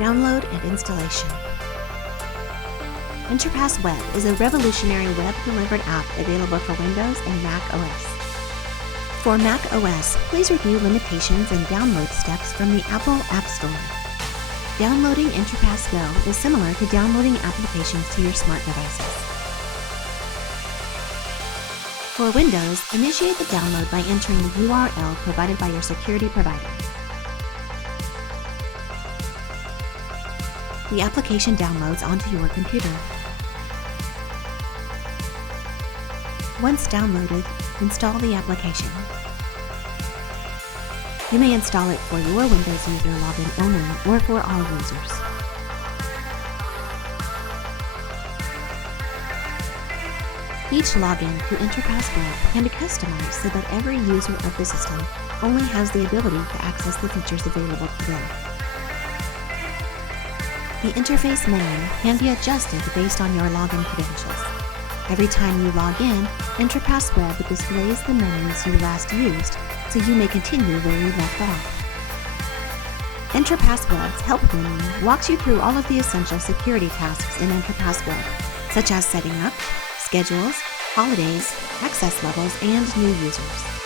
Download and installation. Interpass Web is a revolutionary web-delivered app available for Windows and Mac OS. For Mac OS, please review limitations and download steps from the Apple App Store. Downloading Interpass Go is similar to downloading applications to your smart devices. For Windows, initiate the download by entering the URL provided by your security provider. The application downloads onto your computer. Once downloaded, install the application. You may install it for your Windows user login only or for all users. Each login to Interpass Web can be customized so that every user of the system only has the ability to access the features available to them. The interface menu can be adjusted based on your login credentials. Every time you log in, Interpass Web displays the menus you last used, so you may continue where you left off. Interpass Web's Help menu walks you through all of the essential security tasks in Interpass Web, such as setting up, schedules, holidays, access levels, and new users.